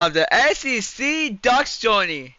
of the SEC Ducks journey.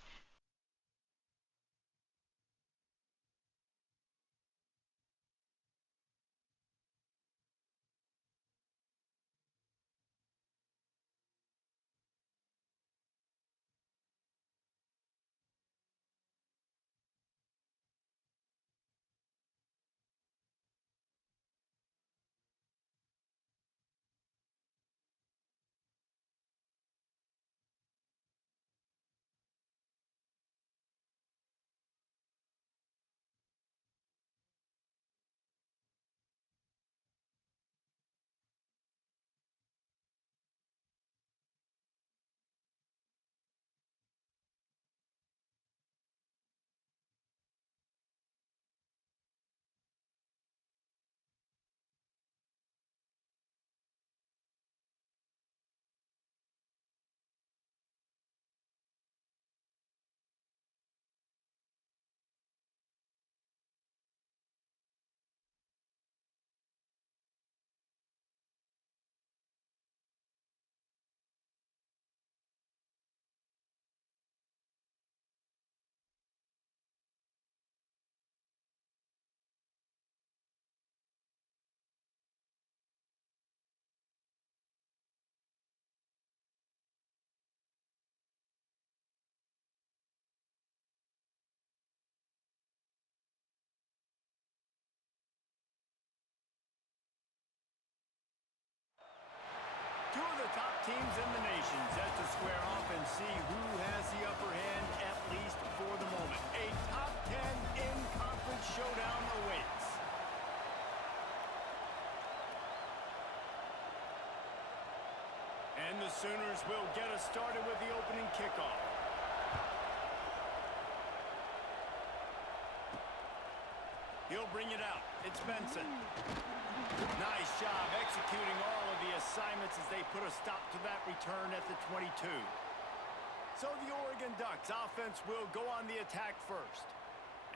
Two of the top teams in the nation set to square off and see who has the upper hand, at least for the moment. A top 10 in-conference showdown awaits. And the Sooners will get us started with the opening kickoff. He'll bring it out. It's Benson. Nice job executing all of the assignments as they put a stop to that return at the 22. So the Oregon Ducks offense will go on the attack first.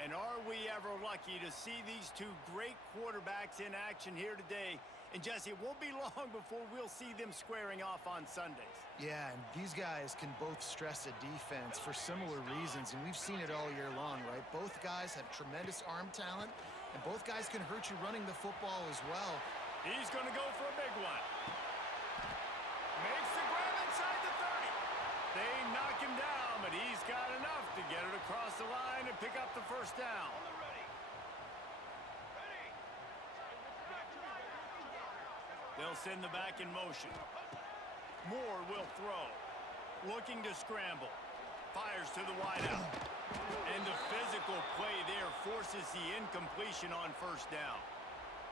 And are we ever lucky to see these two great quarterbacks in action here today? And Jesse, it won't be long before we'll see them squaring off on Sundays. Yeah, and these guys can both stress a defense for similar reasons, and we've seen it all year long, right? Both guys have tremendous arm talent, and both guys can hurt you running the football as well. He's going to go for a big one. Makes the grab inside the 30. They knock him down, but he's got enough to get it across the line and pick up the first down. They'll send the back in motion. Moore will throw. Looking to scramble. Fires to the wideout. And the physical play there forces the incompletion on first down.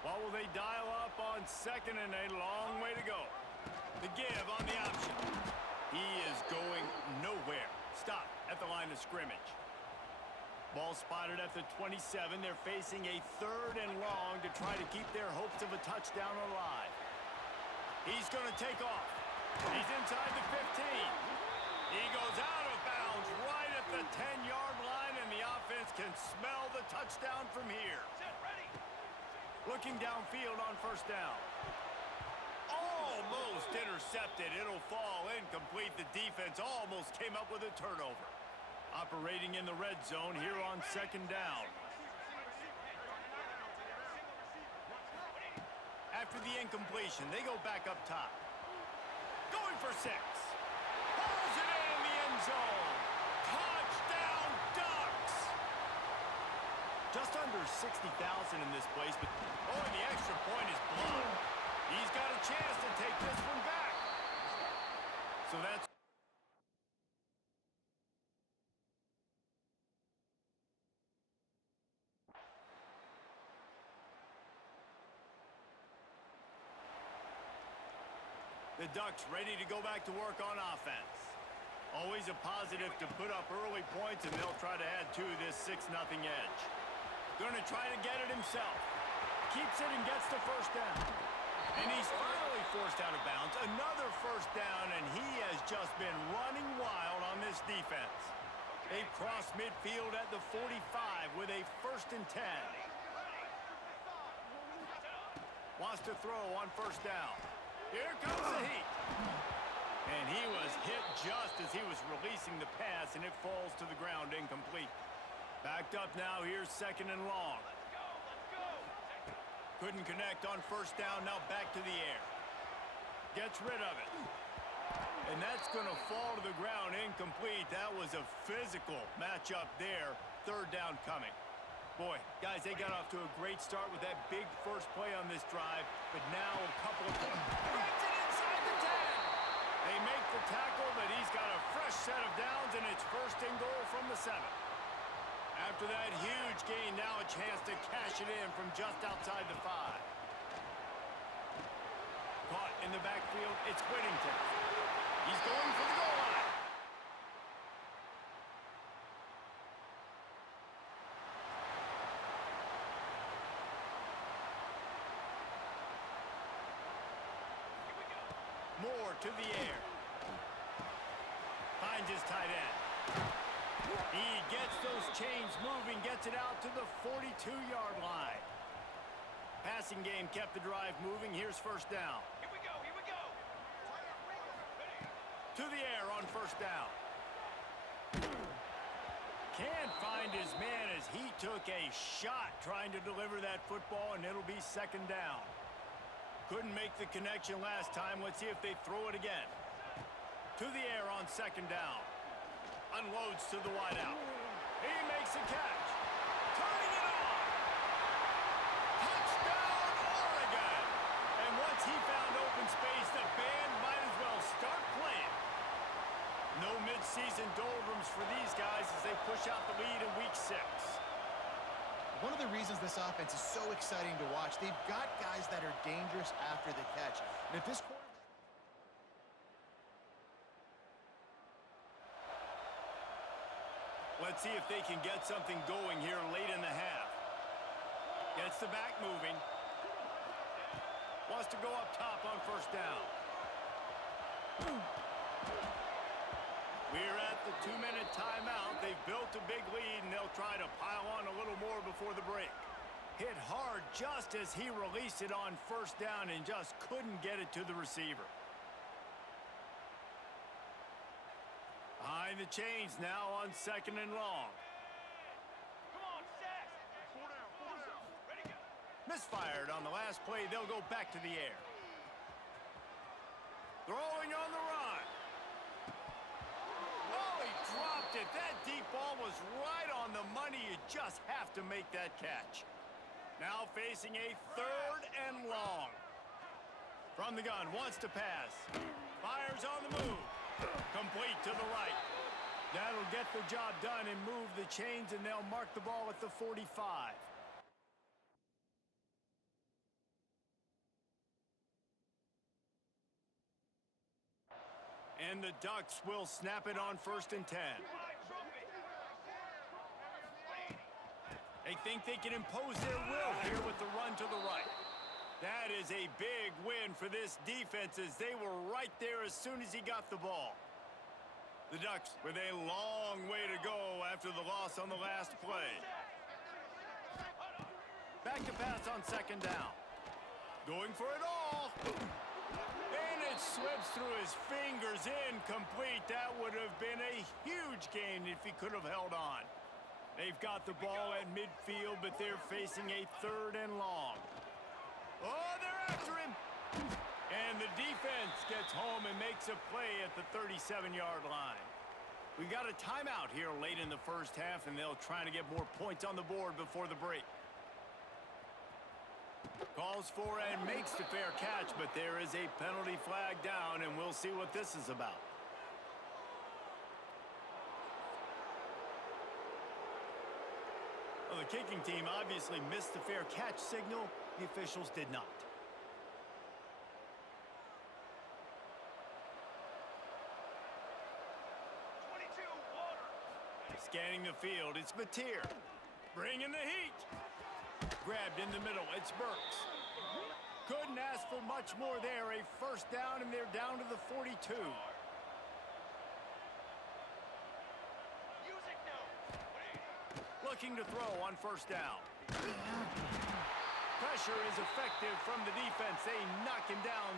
What will they dial up on second and a long way to go? The give on the option. He is going nowhere. Stop at the line of scrimmage. Ball spotted at the 27. They're facing a third and long to try to keep their hopes of a touchdown alive. He's going to take off. He's inside the 15. He goes out of bounds right at the 10-yard line, and the offense can smell the touchdown from here. Looking downfield on first down. Almost intercepted. It'll fall incomplete. The defense almost came up with a turnover. Operating in the red zone here on second down. After the incompletion, they go back up top. Going for 6. Pulls it in the end zone. Touchdown, Ducks! Just under 60,000 in this place, but and the extra point is blown. He's got a chance to take this one back. So that's the Ducks ready to go back to work on offense. Always a positive to put up early points, and they'll try to add to this 6-0 edge. Going to try to get it himself. Keeps it and gets the first down. And he's finally forced out of bounds. Another first down, and he has just been running wild on this defense. They've crossed midfield at the 45 with a 1st and 10. Wants to throw on first down. Here comes the heat. And he was hit just as he was releasing the pass, and it falls to the ground incomplete. Backed up now, here's 2nd and long. Couldn't connect on 1st down, now back to the air. Gets rid of it. And that's going to fall to the ground incomplete. That was a physical matchup there. 3rd down coming. Boy, guys, they got off to a great start with that big first play on this drive, but now a couple of them. Gets it inside the 10. They make the tackle, but he's got a fresh set of downs, and it's 1st and goal from the 7. After that huge gain, now a chance to cash it in from just outside the 5. Caught in the backfield, it's Whittington. He's going for the goal line. Moore to the air. Finds his tight end. He gets those chains moving, gets it out to the 42-yard line. Passing game kept the drive moving. Here's 1st down. Here we go. To the air on 1st down. Can't find his man as he took a shot trying to deliver that football, and it'll be 2nd down. Couldn't make the connection last time. Let's see if they throw it again. To the air on 2nd down. Unloads to the wideout. He makes a catch. Turning it on. Touchdown, Oregon. And once he found open space, the band might as well start playing. No midseason doldrums for these guys as they push out the lead in week 6. One of the reasons this offense is so exciting to watch, they've got guys that are dangerous after the catch. And if this quarterback... Let's see if they can get something going here late in the half. Gets the back moving. Wants to go up top on 1st down. We're at the 2-minute timeout. They've built a big lead, and they'll try to pile on a little more before the break. Hit hard just as he released it on 1st down and just couldn't get it to the receiver. Behind the chains now on 2nd and long. Come on, Sax. 4 down. Ready, go. Misfired on the last play. They'll go back to the air. Throwing on the run. Oh, he dropped it. That deep ball was right on the money. You just have to make that catch. Now facing a 3rd and long. From the gun, wants to pass. Fires on the move. Complete to the right. That'll get the job done and move the chains, and they'll mark the ball at the 45. And the Ducks will snap it on 1st and 10. They think they can impose their will here with the run to the right. That is a big win for this defense as they were right there as soon as he got the ball. The Ducks with a long way to go after the loss on the last play. Back to pass on 2nd down. Going for it all. And it slips through his fingers, incomplete. That would have been a huge gain if he could have held on. They've got the ball at midfield, but they're facing a 3rd and long. Oh, they're after him. And the defense gets home and makes a play at the 37-yard line. We got a timeout here late in the 1st half, and they'll try to get more points on the board before the break. Calls for and makes the fair catch, but there is a penalty flag down, and we'll see what this is about. Well, the kicking team obviously missed the fair catch signal. The officials did not. Scanning the field, it's Mateer. Bringing the heat. Grabbed in the middle, it's Burks. Couldn't ask for much more there. A 1st down, and they're down to the 42. Looking to throw on 1st down. Pressure is effective from the defense. They knock him down.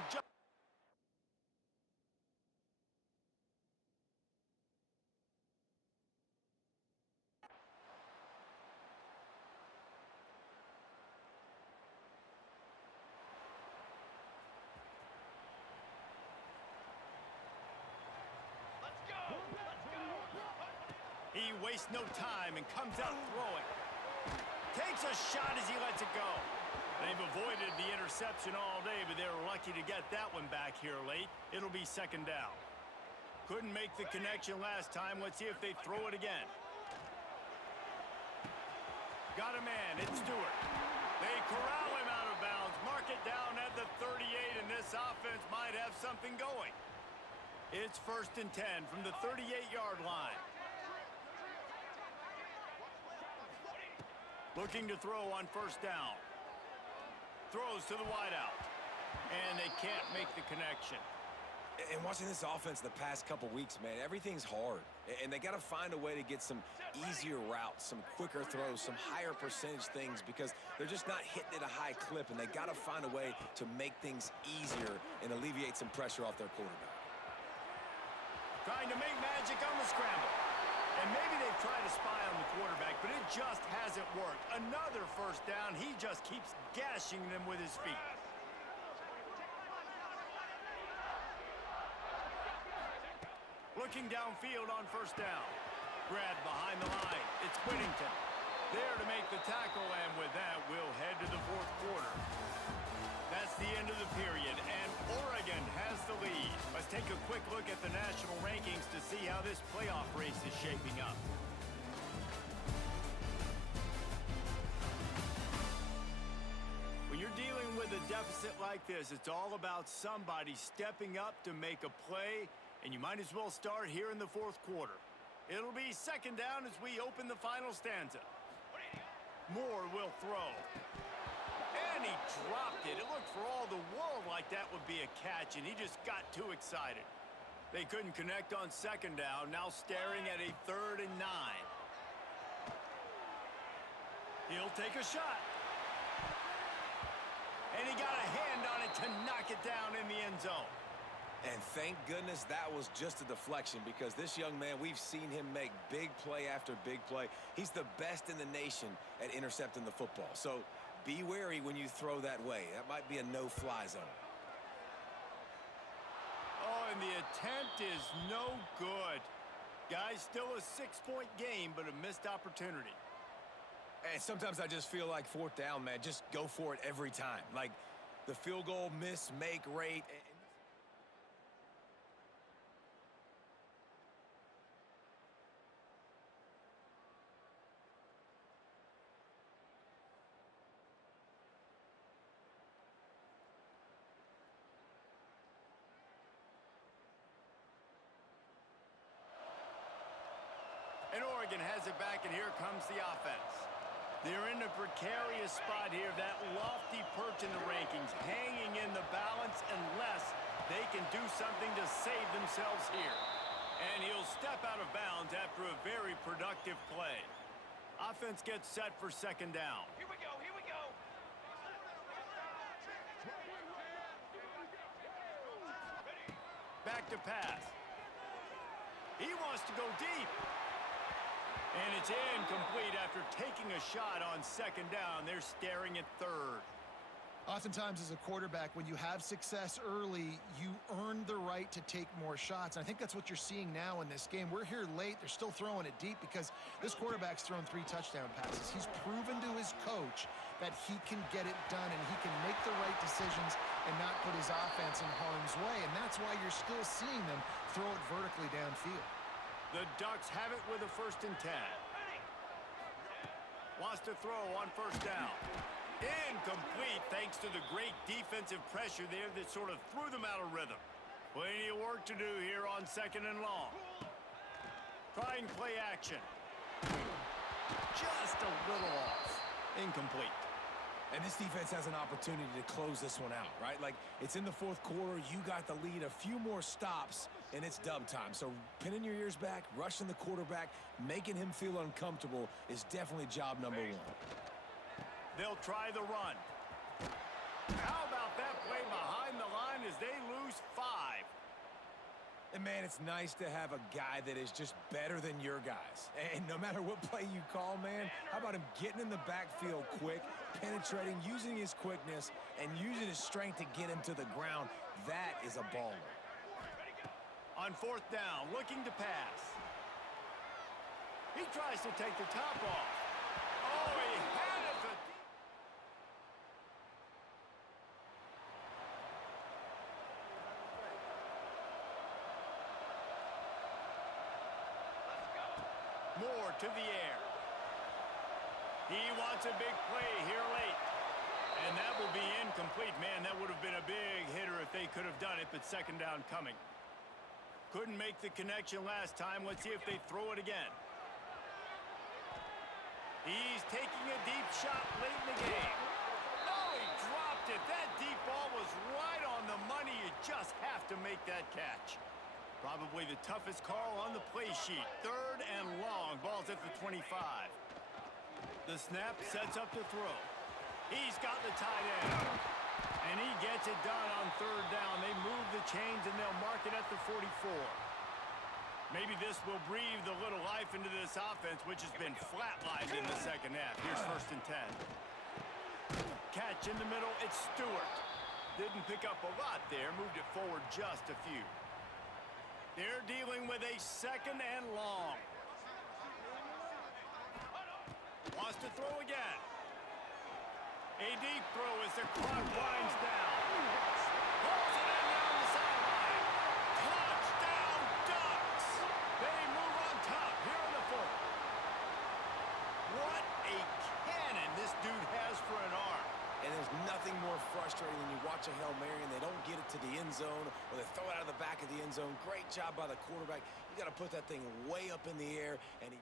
wastes no time and comes out throwing. Takes a shot as he lets it go. They've avoided the interception all day, but they were lucky to get that one back here late. It'll be second down. Couldn't make the connection last time. Let's see if they throw it again. Got a man. It's Stewart. They corral him out of bounds. Mark it down at the 38, and this offense might have something going. It's 1st and 10 from the 38-yard line. Looking to throw on 1st down. Throws to the wideout. And they can't make the connection. And watching this offense the past couple weeks, man, everything's hard. And they got to find a way to get some easier routes, some quicker throws, some higher percentage things because they're just not hitting at a high clip. And they got to find a way to make things easier and alleviate some pressure off their quarterback. Trying to make magic on the scramble. And maybe they've tried to spy on the quarterback, but it just hasn't worked. Another 1st down. He just keeps gashing them with his feet. Looking downfield on 1st down. Grab behind the line. It's Whittington. There to make the tackle, and with that, we'll head to the 4th quarter. That's the end of the period, and Oregon has the lead. Let's take a quick look at the national rankings to see how this playoff race is shaping up. When you're dealing with a deficit like this, it's all about somebody stepping up to make a play, and you might as well start here in the 4th quarter. It'll be second down as we open the final stanza. Moore will throw. And he dropped it. It looked for all the world like that would be a catch, and he just got too excited. They couldn't connect on 2nd down, now staring at a 3rd and 9. He'll take a shot. And he got a hand on it to knock it down in the end zone. And thank goodness that was just a deflection because this young man, we've seen him make big play after big play. He's the best in the nation at intercepting the football. So be wary when you throw that way. That might be a no-fly zone. Oh, and the attempt is no good. Guys, still a 6-point game, but a missed opportunity. And sometimes I just feel like 4th down, man, just go for it every time. Like the field goal miss-make rate. And Oregon has it back, and here comes the offense. They're in a precarious spot here, that lofty perch in the rankings, hanging in the balance unless they can do something to save themselves here. And he'll step out of bounds after a very productive play. Offense gets set for second down. Here we go, here we go. Back to pass. He wants to go deep. And it's incomplete after taking a shot on second down. They're staring at 3rd. Oftentimes as a quarterback, when you have success early, you earn the right to take more shots. And I think that's what you're seeing now in this game. We're here late. They're still throwing it deep because this quarterback's thrown 3 touchdown passes. He's proven to his coach that he can get it done and he can make the right decisions and not put his offense in harm's way. And that's why you're still seeing them throw it vertically downfield. The Ducks have it with a 1st and 10. Wants to throw on 1st down. Incomplete thanks to the great defensive pressure there that sort of threw them out of rhythm. Plenty of work to do here on 2nd and long. Trying play action. Just a little off. Incomplete. And this defense has an opportunity to close this one out, right? Like, it's in the 4th quarter. You got the lead. A few more stops, and it's dub time. So pinning your ears back, rushing the quarterback, making him feel uncomfortable is definitely job number 1. They'll try the run. How about that play behind the line as they lose 5? And, man, it's nice to have a guy that is just better than your guys. And no matter what play you call, man, how about him getting in the backfield quick, penetrating, using his quickness, and using his strength to get him to the ground? That is a baller. On 4th down, looking to pass. He tries to take the top off. Oh, he had it. Moore to the air. He wants a big play here late. And that will be incomplete. Man, that would have been a big hitter if they could have done it, but second down coming. Couldn't make the connection last time. Let's see if they throw it again. He's taking a deep shot late in the game. Oh, he dropped it. That deep ball was right on the money. You just have to make that catch. Probably the toughest call on the play sheet. Third and long. Ball's at the 25. The snap sets up the throw. He's got the tight end. And he gets it done on third down. They move the chains and they'll mark it at the 44. Maybe this will breathe a little life into this offense, which has been flatlined in the second half. Here's first and 10. Catch in the middle. It's Stewart. Didn't pick up a lot there. Moved it forward just a few. They're dealing with a second and long. Wants to throw again. A deep throw as the clock winds down. Pulls it in down the sideline. Touchdown, Ducks! They move on top here in the fourth. What a cannon this dude has for an arm. And there's nothing more frustrating than you watch a Hail Mary and they don't get it to the end zone or they throw it out of the back of the end zone. Great job by the quarterback. You got to put that thing way up in the air, and he...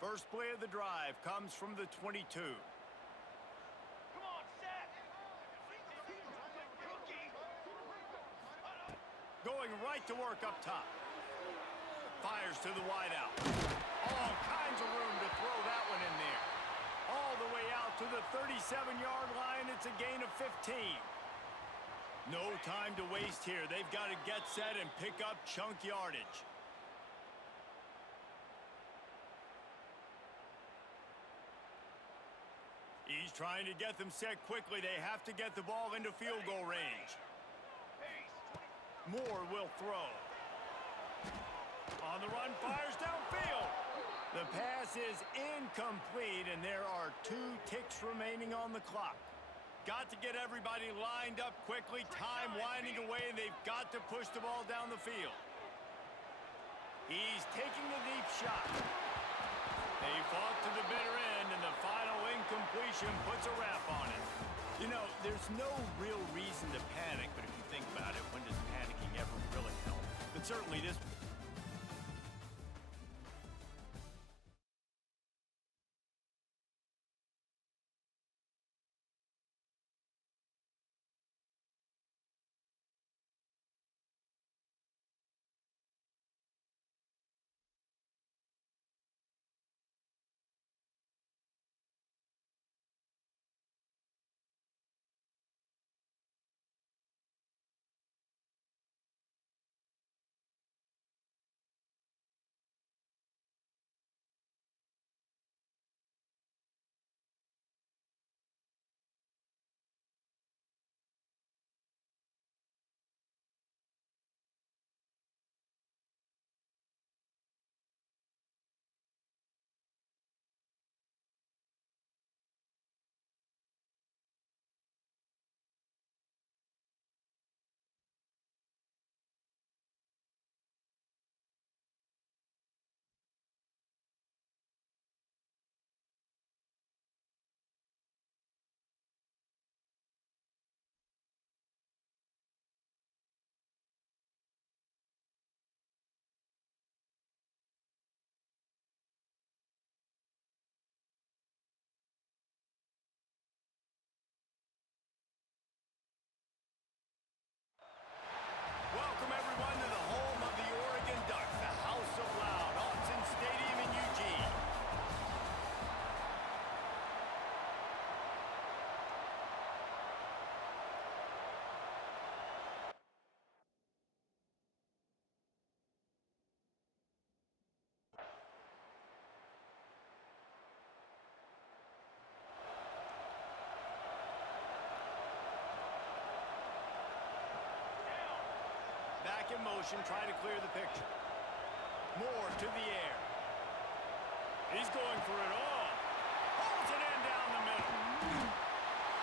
First play of the drive comes from the 22. Going right to work up top. Fires to the wideout. All kinds of room to throw that one in there. All the way out to the 37-yard line. It's a gain of 15. No time to waste here. They've got to get set and pick up chunk yardage. He's trying to get them set quickly. They have to get the ball into field goal range. Moore will throw. On the run, fires downfield. The pass is incomplete, and there are 2 ticks remaining on the clock. Got to get everybody lined up quickly. Time winding away, and they've got to push the ball down the field. He's taking the deep shot. They fought to the bitter end, and the final incompletion puts a wrap on it. You know, there's no real reason to panic, but if you think about it, when does panicking ever really help? But certainly this back in motion, try to clear the picture. Moore to the air. He's going for it all. Holds it in down the middle.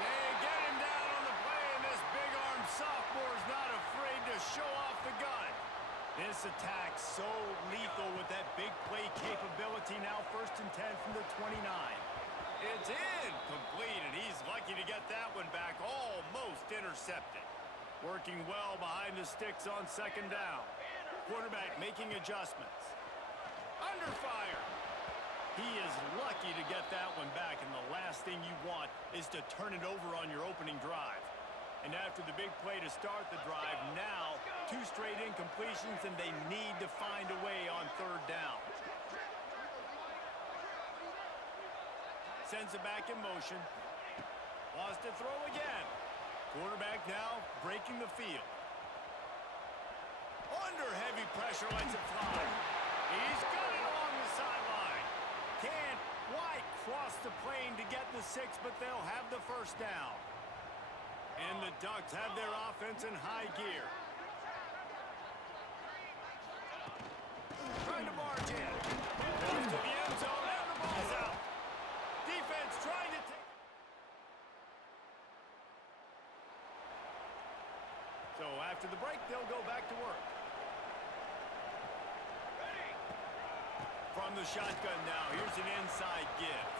They get him down on the play, and this big-armed sophomore's not afraid to show off the gun. This attack so lethal with that big play capability. Now 1st and 10 from the 29. It's incomplete, and he's lucky to get that one back. Almost intercepted. Working well behind the sticks on 2nd down. Quarterback making adjustments. Under fire. He is lucky to get that one back, and the last thing you want is to turn it over on your opening drive. And after the big play to start the drive, now 2 straight incompletions, and they need to find a way on 3rd down. Sends it back in motion. Wants to throw again. Quarterback now breaking the field. Under heavy pressure, lets it fly. He's got it along the sideline. Can't quite cross the plane to get the 6, but they'll have the 1st down. And the Ducks have their offense in high gear. Trying to barge in. Goes to the end zone, and the ball's out. Defense trying to take... So after the break, they'll go back to work. From the shotgun now, here's an inside give.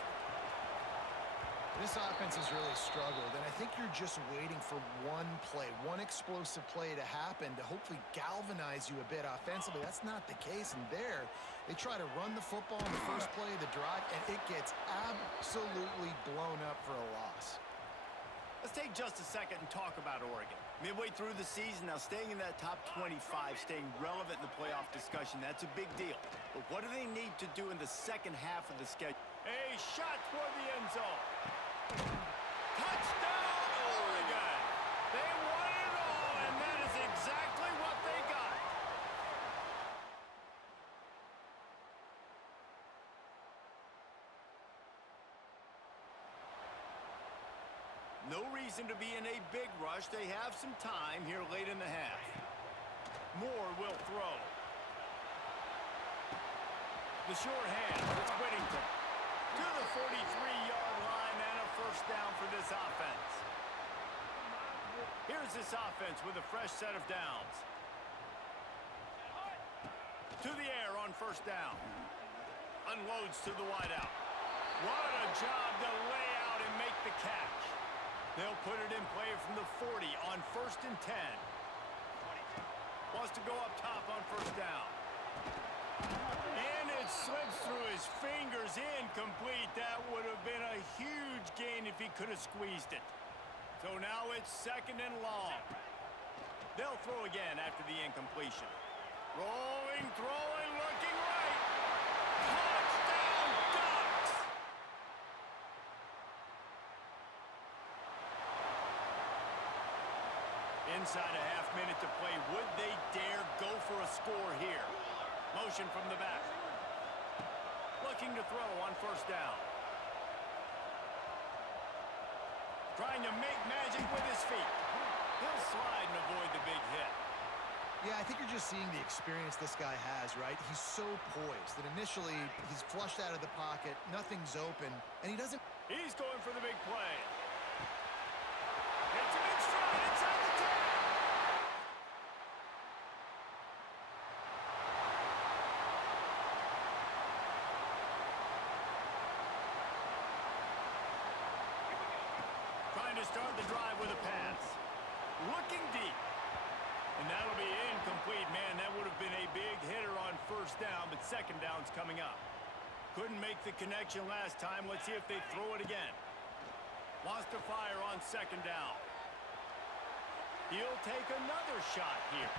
This offense has really struggled, and I think you're just waiting for one play, one explosive play to happen to hopefully galvanize you a bit offensively. That's not the case, and there, they try to run the football in the first play of the drive, and it gets absolutely blown up for a loss. Let's take just a second and talk about Oregon. Midway through the season, now staying in that top 25, staying relevant in the playoff discussion, that's a big deal. But what do they need to do in the second half of the schedule? A shot toward the end zone. Touchdown, Oregon! They won it all, and that is exactly what they got. No reason to be in a big rush. They have some time here late in the half. Moore will throw. The short hand, it's Whittington. To the 43-yard line and a 1st down for this offense. Here's this offense with a fresh set of downs. To the air on 1st down. Unloads to the wideout. What a job to lay out and make the catch. They'll put it in play from the 40 on 1st and 10. Wants to go up top on 1st down. And it slips through his fingers, incomplete. That would have been a huge gain if he could have squeezed it. So now it's 2nd and long. They'll throw again after the incompletion. Rolling, throwing, looking right. Touchdown, Ducks! Inside a half minute to play. Would they dare go for a score here? Motion from the back. Looking to throw on 1st down. Trying to make magic with his feet. He'll slide and avoid the big hit. Yeah, I think you're just seeing the experience this guy has, right? He's so poised that initially he's flushed out of the pocket, nothing's open, and he doesn't... He's going for the big play. Hits him in stride inside the 10. Trying to start the drive with a pass. Looking deep. And that'll be incomplete. Man, that would have been a big hitter on 1st down, but 2nd down's coming up. Couldn't make the connection last time. Let's see if they throw it again. Wants to fire on 2nd down. He'll take another shot here.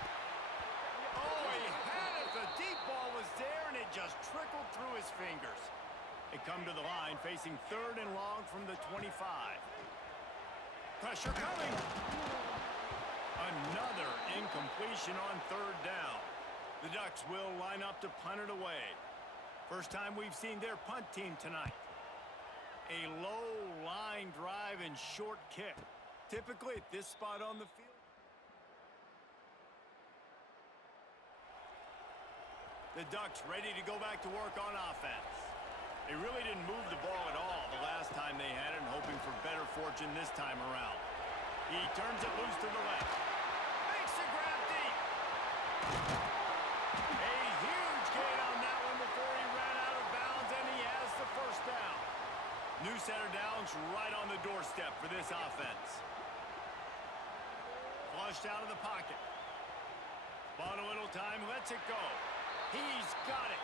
Oh, he had it. The deep ball was there, and it just trickled through his fingers. They come to the line, facing 3rd and long from the 25. Pressure coming. Another incompletion on 3rd down. The Ducks will line up to punt it away. First time we've seen their punt team tonight. A low line drive and short kick. Typically at this spot on the field. The Ducks ready to go back to work on offense. They really didn't move the ball at all the last time they had it, and hoping for better fortune this time around. He turns it loose to the left. Makes the grab deep. A huge gain on that one before he ran out of bounds, and he has the first down. New set of downs right on the doorstep for this offense. Flushed out of the pocket. Bought a little time, lets it go. He's got it.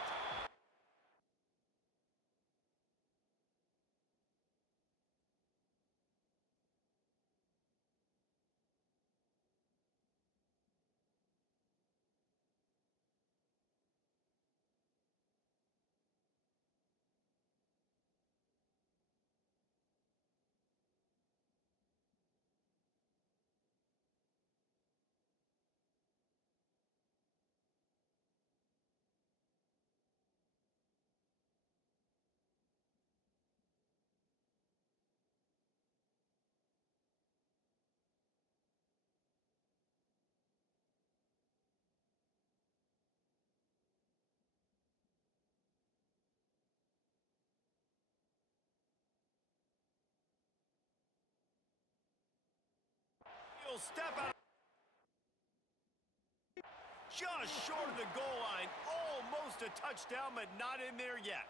He'll step out. Just short of the goal line. Almost a touchdown, but not in there yet.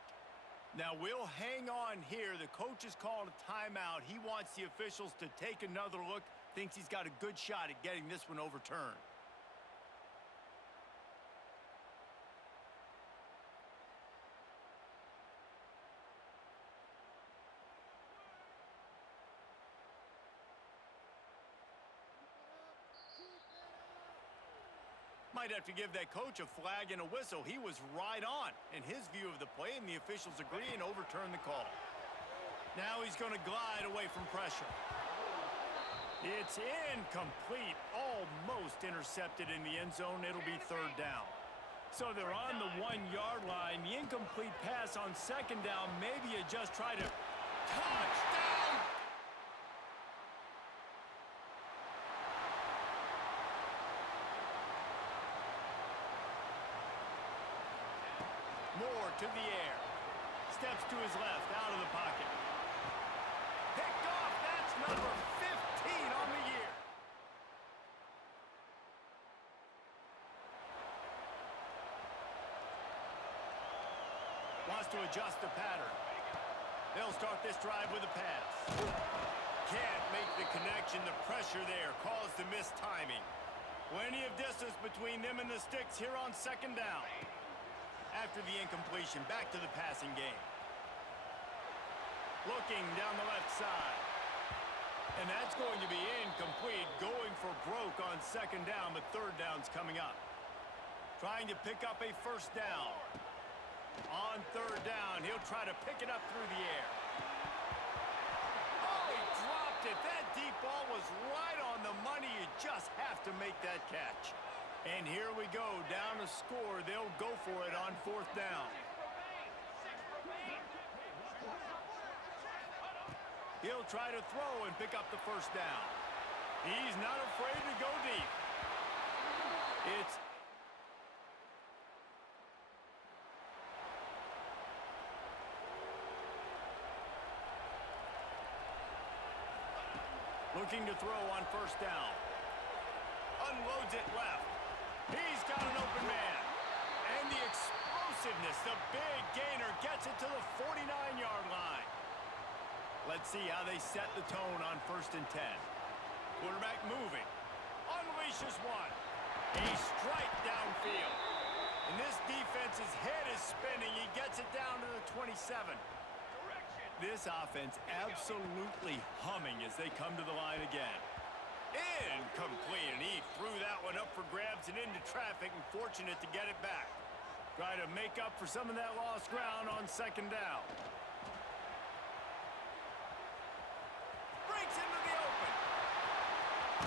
Now we'll hang on here. The coach has called a timeout. He wants the officials to take another look. Thinks he's got a good shot at getting this one overturned. Might have to give that coach a flag and a whistle. He was right on in his view of the play, and the officials agree and overturn the call. Now he's going to glide away from pressure. It's incomplete, almost intercepted in the end zone. It'll be third down. So they're on the 1-yard line. The incomplete pass on second down. Maybe you just try to touchdown. Moore to the air. Steps to his left, out of the pocket. Picked off. That's number 15 on the year. Wants to adjust the pattern. They'll start this drive with a pass. Can't make the connection. The pressure there caused the missed timing. Plenty of distance between them and the sticks here on second down. After the incompletion, back to the passing game. Looking down the left side. And that's going to be incomplete. Going for broke on second down, but third down's coming up. Trying to pick up a first down. On third down, he'll try to pick it up through the air. Oh, he dropped it. That deep ball was right on the money. You just have to make that catch. And here we go, down to score. They'll go for it on fourth down. He'll try to throw and pick up the first down. He's not afraid to go deep. It's looking to throw on first down. Unloads it left. He's got an open man. And the explosiveness, the big gainer, gets it to the 49-yard line. Let's see how they set the tone on 1st and 10. Quarterback moving. Unleashes one. A strike downfield. And this defense's head is spinning. He gets it down to the 27. This offense absolutely humming as they come to the line again. Incomplete, and he threw that one up for grabs and into traffic, and fortunate to get it back. Try to make up for some of that lost ground on second down. Breaks into the open.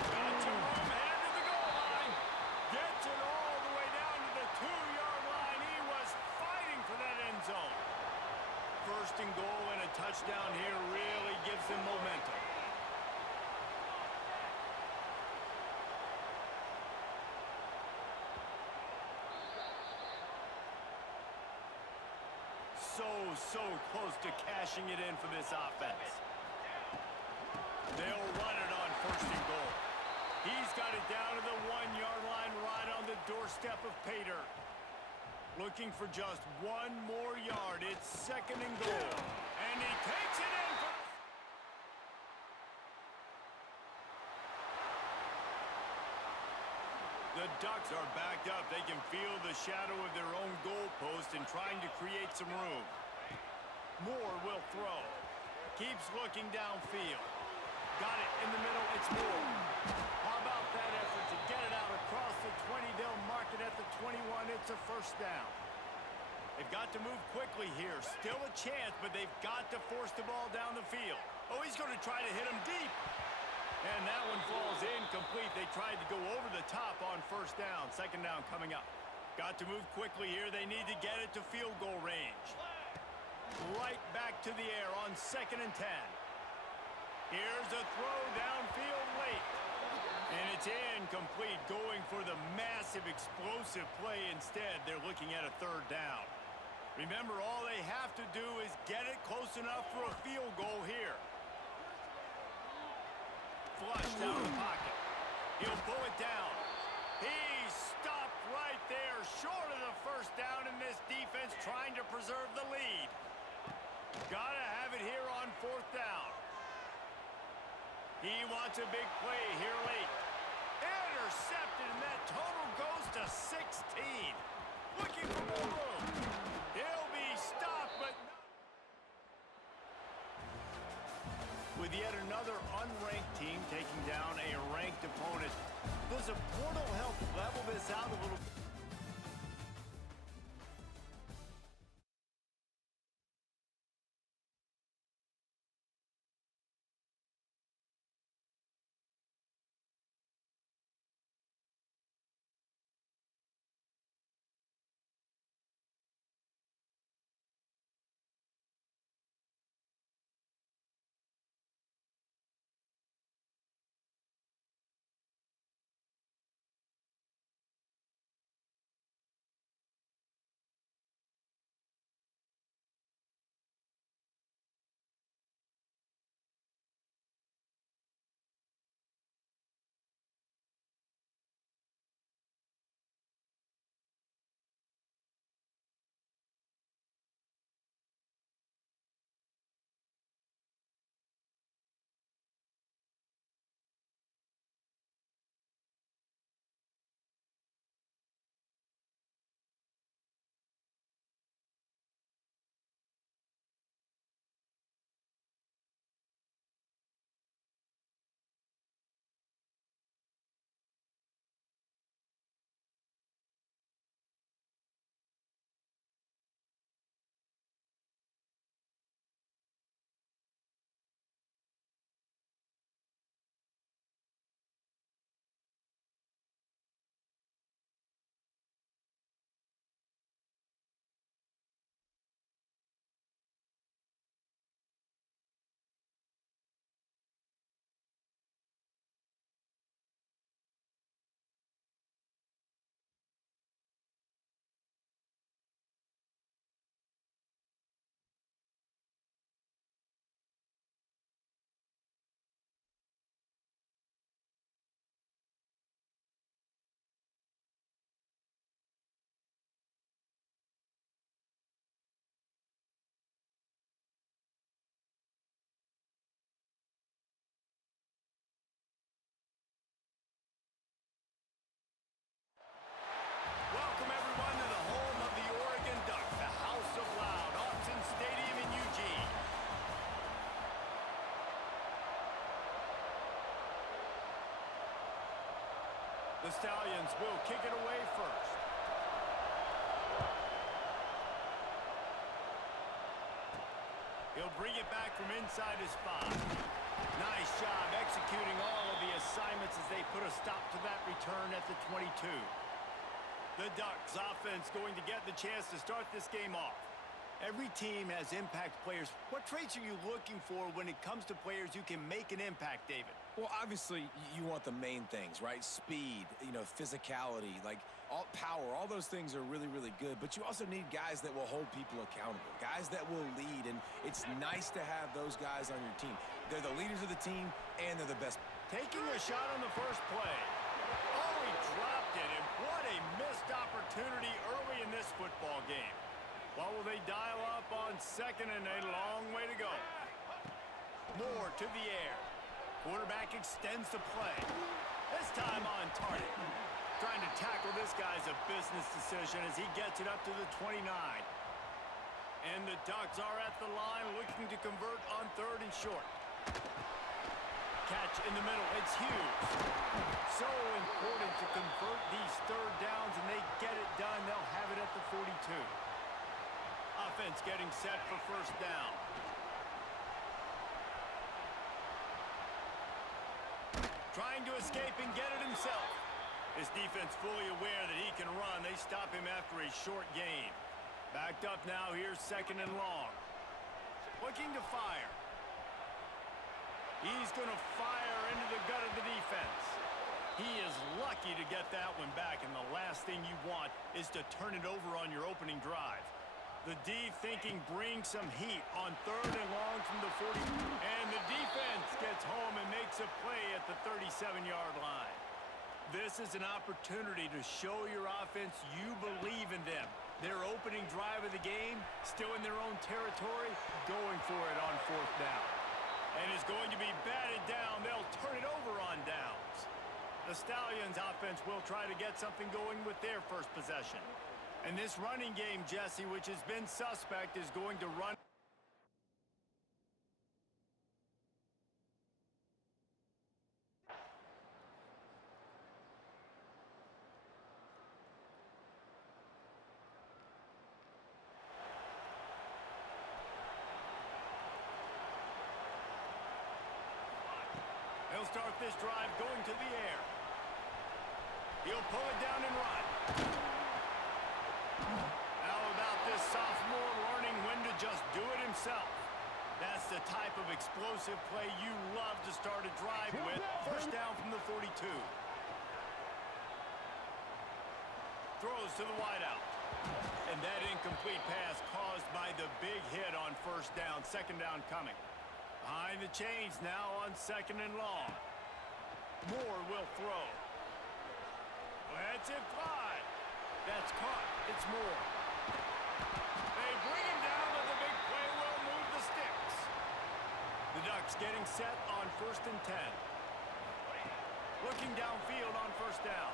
Got some room, headed to the goal line. Gets it all the way down to the 2-yard line. He was fighting for that end zone. First and goal and a touchdown here really gives them momentum. so close to cashing it in for this offense. They'll run it on 1st and goal. He's got it down to the 1-yard line right on the doorstep of pay dirt. Looking for just 1 more yard. It's 2nd and goal. And he takes it in for... The Ducks are backed up. They can feel the shadow of their own goalpost and trying to create some room. Moore will throw. Keeps looking downfield. Got it in the middle. It's Moore. How about that effort to get it out across the 20? They'll mark it at the 21. It's a 1st down. They've got to move quickly here. Still a chance, but they've got to force the ball down the field. Oh, he's going to try to hit him deep. And that one falls incomplete. They tried to go over the top on 1st down. 2nd down coming up. Got to move quickly here. They need to get it to field goal range. Right back to the air on 2nd and 10. Here's a throw downfield late. And it's incomplete, going for the massive explosive play instead. They're looking at a 3rd down. Remember, all they have to do is get it close enough for a field goal here. Flush down the pocket. He'll pull it down. He stopped right there, short of the 1st down, and this defense trying to preserve the lead. Gotta have it here on 4th down. He wants a big play here late. Intercepted, and that total goes to 16. Looking for more room. He'll be stopped, but... With yet another unranked team taking down a ranked opponent, does a portal help level this out a little bit? Welcome, everyone, to the home of the Oregon Ducks, the House of Loud, Autzen Stadium in Eugene. The Stallions will kick it away first. He'll bring it back from inside his 5. Nice job executing all of the assignments as they put a stop to that return at the 22. The Ducks offense going to get the chance to start this game off. Every team has impact players. What traits are you looking for when it comes to players who can make an impact, David? Well, obviously, you want the main things, right? Speed, physicality, like all power, all those things are really, really good. But you also need guys that will hold people accountable, guys that will lead. And it's nice to have those guys on your team. They're the leaders of the team, and they're the best. Taking a shot on the first play. Oh, he dropped it, and what a missed opportunity early in this football game. What will they dial up on second and a long way to go? Moore to the air. Quarterback extends the play. This time on target. Trying to tackle this guy's a business decision as he gets it up to the 29. And the Ducks are at the line looking to convert on third and short. Catch in the middle. It's Hughes. So important to convert these third downs, and they get it done. They'll have it at the 42. Offense getting set for first down. Trying to escape and get it himself. His defense fully aware that he can run. They stop him after a short gain. Backed up now. Here's second and long. Looking to fire. He's going to fire into the gut of the defense. He is lucky to get that one back, and the last thing you want is to turn it over on your opening drive. The D thinking bring some heat on third and long from the 40. And the defense gets home and makes a play at the 37-yard line. This is an opportunity to show your offense you believe in them. Their opening drive of the game, still in their own territory, going for it on fourth down. And is going to be batted down. They'll turn it over on downs. The Stallions offense will try to get something going with their first possession. And this running game, Jesse, which has been suspect, is going to run. He'll start this drive going to the air. He'll pull it down and run. How about this sophomore learning when to just do it himself? That's the type of explosive play you love to start a drive with. First down from the 42. Throws to the wideout. And that incomplete pass caused by the big hit on first down. Second down coming. Behind the chains now on second and long. Moore will throw. Lets it fly. That's caught. It's Moore. They bring him down, but the big play will move the sticks. The Ducks getting set on first and 10. Looking downfield on first down.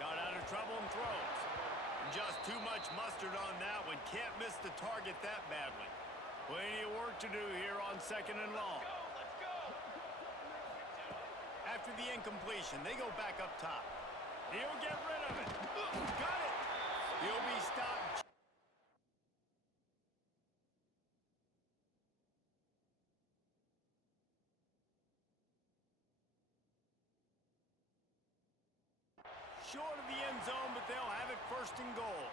Got out of trouble and throws. Just too much mustard on that one. Can't miss the target that badly. Plenty of work to do here on second and long. After the incompletion, they go back up top. He'll get rid of it. Got it. He'll be stopped. Short of the end zone, but they'll have it first and goal.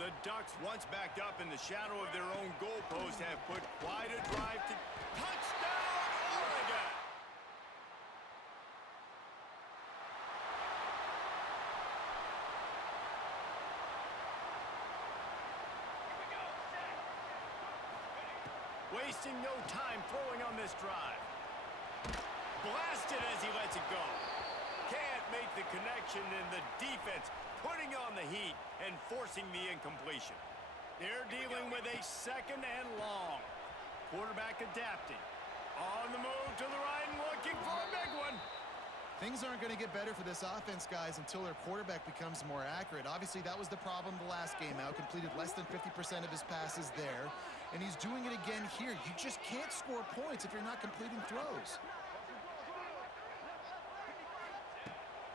The Ducks, once backed up in the shadow of their own goalpost, have put quite a drive to touchdown, Oregon! Wasting no time throwing on this drive. Blasted as he lets it go. Can't make the connection, and the defense putting on the heat and forcing the incompletion. They're dealing with a second and long. Quarterback adapting. On the move to the right and looking for a big one. Things aren't going to get better for this offense, guys, until their quarterback becomes more accurate. Obviously, that was the problem the last game out. Completed less than 50% of his passes there. And he's doing it again here. You just can't score points if you're not completing throws.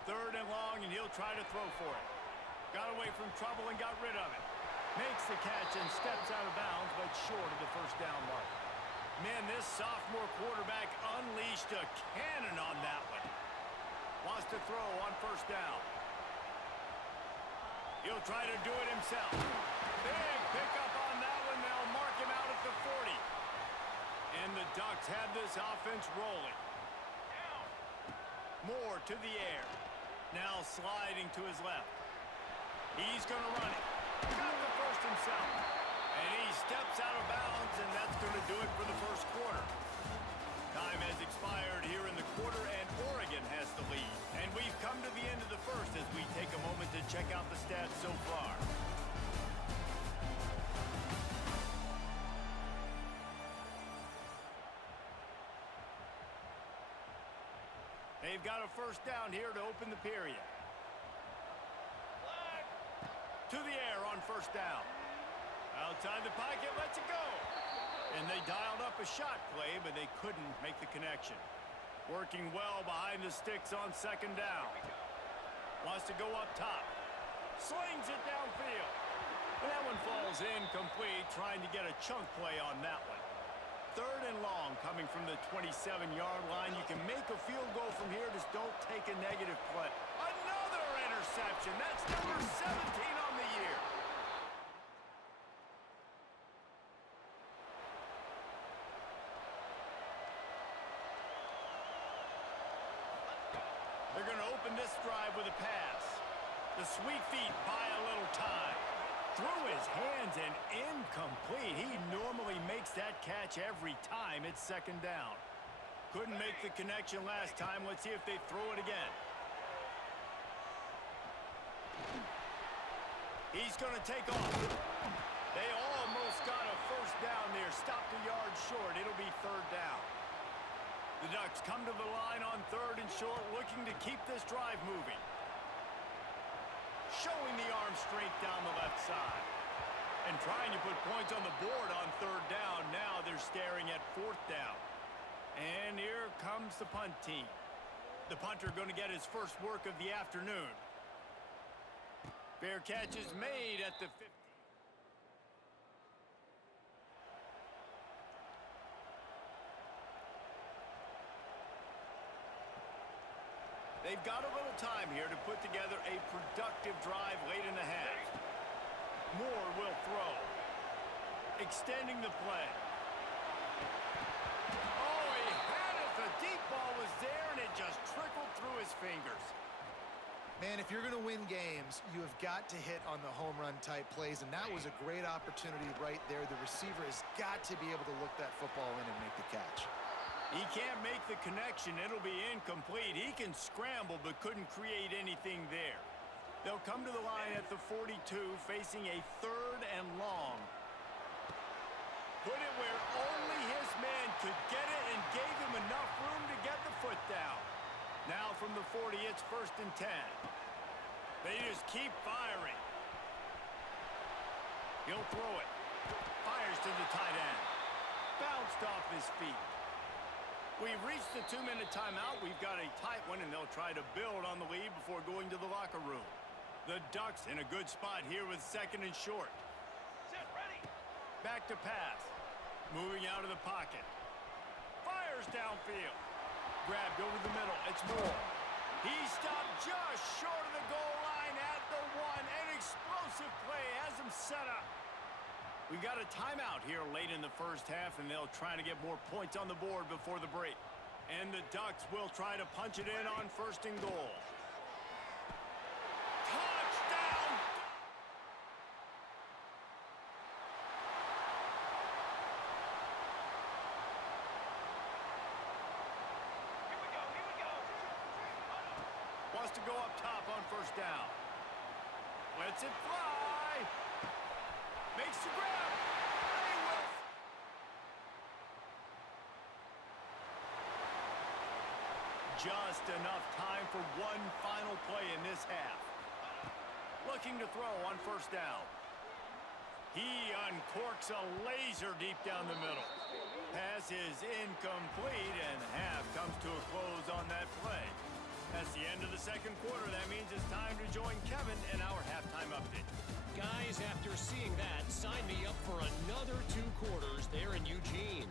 Third and long, and he'll try to throw for it. Got away from trouble and got rid of it. Makes the catch and steps out of bounds, but short of the first down mark. Man, this sophomore quarterback unleashed a cannon on that one. Wants to throw on first down. He'll try to do it himself. Big pickup on that one. They'll mark him out at the 40. And the Ducks have this offense rolling. Moore to the air. Now sliding to his left. He's going to run it. Got the first himself. And he steps out of bounds, and that's going to do it for the first quarter. Time has expired here in the quarter, and Oregon has the lead. And we've come to the end of the first as we take a moment to check out the stats so far. They've got a first down here to open the period. To the air on first down. Outside the pocket, lets it go. And they dialed up a shot play, but they couldn't make the connection. Working well behind the sticks on second down. Wants to go up top. Slings it downfield. And that one falls incomplete, trying to get a chunk play on that one. Third and long coming from the 27-yard line. You can make a field goal from here, just don't take a negative play. Another interception. That's number 17 on the year. They're going to open this drive with a pass. The sweet feet buy a little time. Through his hands and incomplete. He normally makes that catch every time. It's second down. Couldn't make the connection last time. Let's see if they throw it again. He's going to take off. They almost got a first down there. Stopped a yard short. It'll be third down. The Ducks come to the line on third and short, looking to keep this drive moving. Showing the arm strength down the left side. And trying to put points on the board on third down. Now they're staring at fourth down. And here comes the punt team. The punter going to get his first work of the afternoon. Fair catch is made at the 50. They've got a little time here to put together a productive drive late in the half. Moore will throw. Extending the play. Oh, he had it. The deep ball was there, and it just trickled through his fingers. Man, if you're going to win games, you have got to hit on the home run type plays, and that was a great opportunity right there. The receiver has got to be able to look that football in and make the catch. He can't make the connection. It'll be incomplete. He can scramble, but couldn't create anything there. They'll come to the line at the 42, facing a third and long. Put it where only his man could get it and gave him enough room to get the foot down. Now from the 40, it's first and 10. They just keep firing. He'll throw it. Fires to the tight end. Bounced off his feet. We've reached the 2-minute timeout. We've got a tight one, and they'll try to build on the lead before going to the locker room. The Ducks in a good spot here with second and short. Set, ready. Back to pass. Moving out of the pocket. Fires downfield. Grabbed over the middle. It's Moore. He stopped just short of the goal line at the one. An explosive play has him set up. We got a timeout here late in the first half, and they'll try to get more points on the board before the break. And the Ducks will try to punch it in on first and goal. Touchdown! Here we go. Wants to go up top on first down. Lets it fly. Makes the grab. Just enough time for one final play in this half. Looking to throw on first down. He uncorks a laser deep down the middle. Pass is incomplete, and half comes to a close on that play. That's the end of the second quarter. That means it's time to join Kevin in our halftime update. Guys, after seeing that, sign me up for another 2 quarters there in Eugene.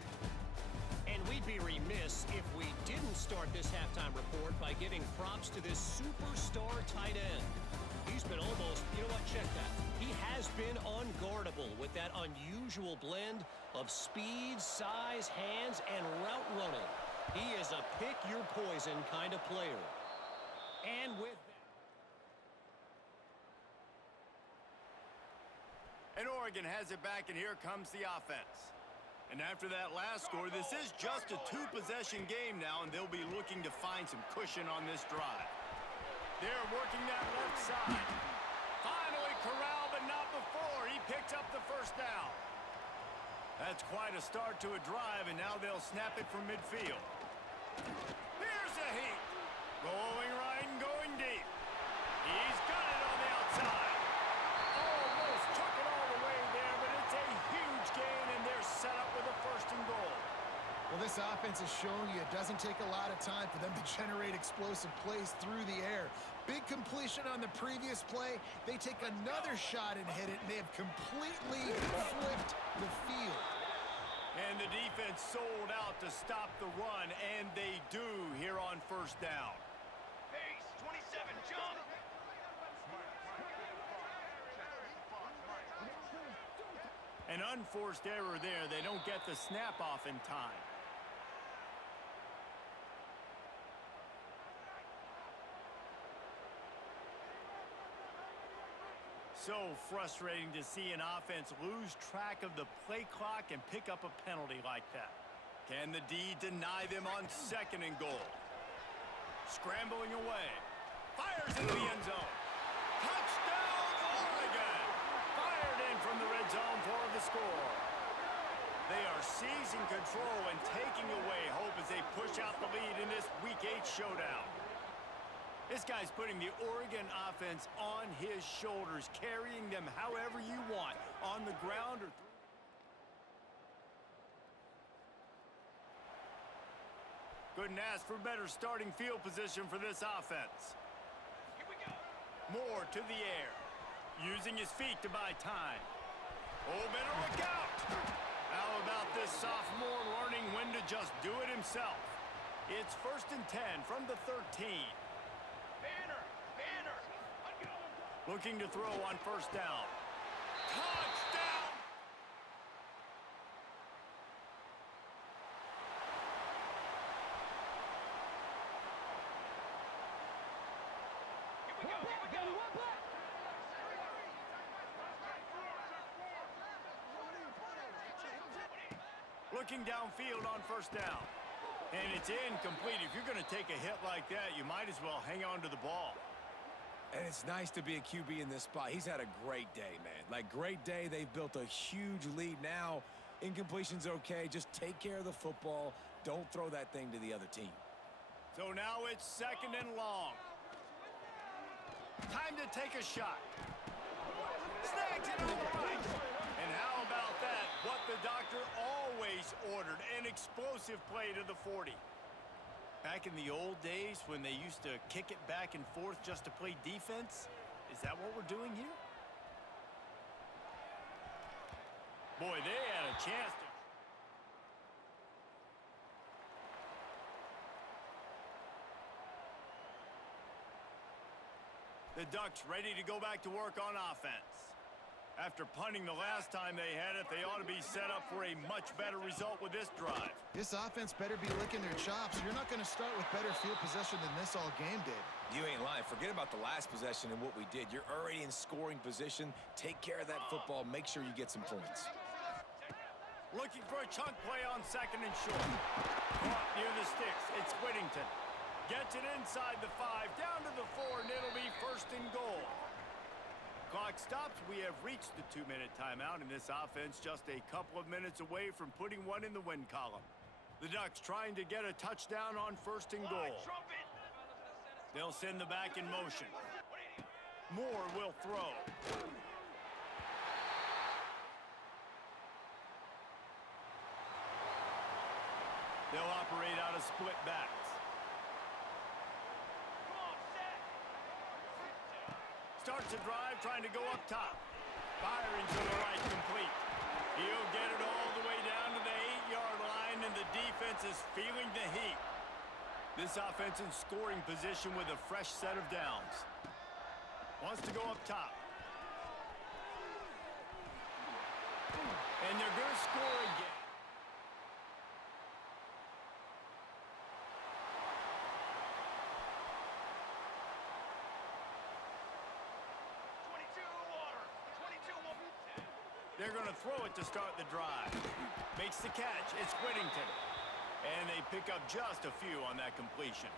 And And we'd be remiss if we didn't start this halftime report by giving props to this superstar tight end. He's been almost, you know what, check that. He has been unguardable with that unusual blend of speed, size, hands, and route running. He is a pick-your-poison kind of player. And with And Oregon has it back, and here comes the offense. And after that last score, this is just a two-possession game now, and they'll be looking to find some cushion on this drive. They're working that left side. Finally corralled, but not before. He picks up the first down. That's quite a start to a drive, and now they'll snap it from midfield. Here's a heat. Going right and going deep. He's got it on the outside. Almost took it all the way there, but it's a huge gain, and they're set up with a first and goal. Well, this offense has shown you it doesn't take a lot of time for them to generate explosive plays through the air. Big completion on the previous play. They take another shot and hit it, and they have completely flipped the field. And the defense sold out to stop the run, and they do here on first down. Pace, 27, jump! An unforced error there. They don't get the snap off in time. So frustrating to see an offense lose track of the play clock and pick up a penalty like that. Can the D deny them on second and goal? Scrambling away. Fires into the end zone. Touchdown, Oregon! Fired in from the red zone for the score. They are seizing control and taking away hope as they push out the lead in this Week 8 showdown. This guy's putting the Oregon offense on his shoulders, carrying them however you want, on the ground or through. Couldn't ask for better starting field position for this offense. Here we go. Moore to the air, using his feet to buy time. Oh, better look out! How about this sophomore learning when to just do it himself? It's 1st and 10 from the 13. Banner, Looking to throw on first down. Touchdown! here we go. Looking downfield on first down. And it's incomplete. If you're going to take a hit like that, you might as well hang on to the ball. And it's nice to be a QB in this spot. He's had a great day, man. Like, great day. They've built a huge lead now. Incompletion's okay. Just take care of the football. Don't throw that thing to the other team. So now it's 2nd and long. Time to take a shot. Snags it on the right. And how about that? What the doctor always ordered. An explosive play to the 40. Back in the old days when they used to kick it back and forth just to play defense, is that what we're doing here? Boy, they had a chance to. The Ducks ready to go back to work on offense. After punting the last time they had it, they ought to be set up for a much better result with this drive. This offense better be licking their chops. You're not going to start with better field possession than this all game did. You ain't lying. Forget about the last possession and what we did. You're already in scoring position. Take care of that football. Make sure you get some points. Looking for a chunk play on 2nd and short. Caught near the sticks. It's Whittington. Gets it inside the 5, down to the 4, and it'll be 1st and goal. Clock stops. We have reached the 2-minute timeout, and this offense just a couple of minutes away from putting one in the win column. The Ducks trying to get a touchdown on 1st and goal. They'll send the back in motion. Moore will throw. They'll operate out of split backs. Starts a drive, trying to go up top. Firing to the right, complete. He'll get it all the way down to the 8-yard line, and the defense is feeling the heat. This offense in scoring position with a fresh set of downs. Wants to go up top. And they're going to score again. They're going to throw it to start the drive. Makes the catch. It's Whittington. And they pick up just a few on that completion.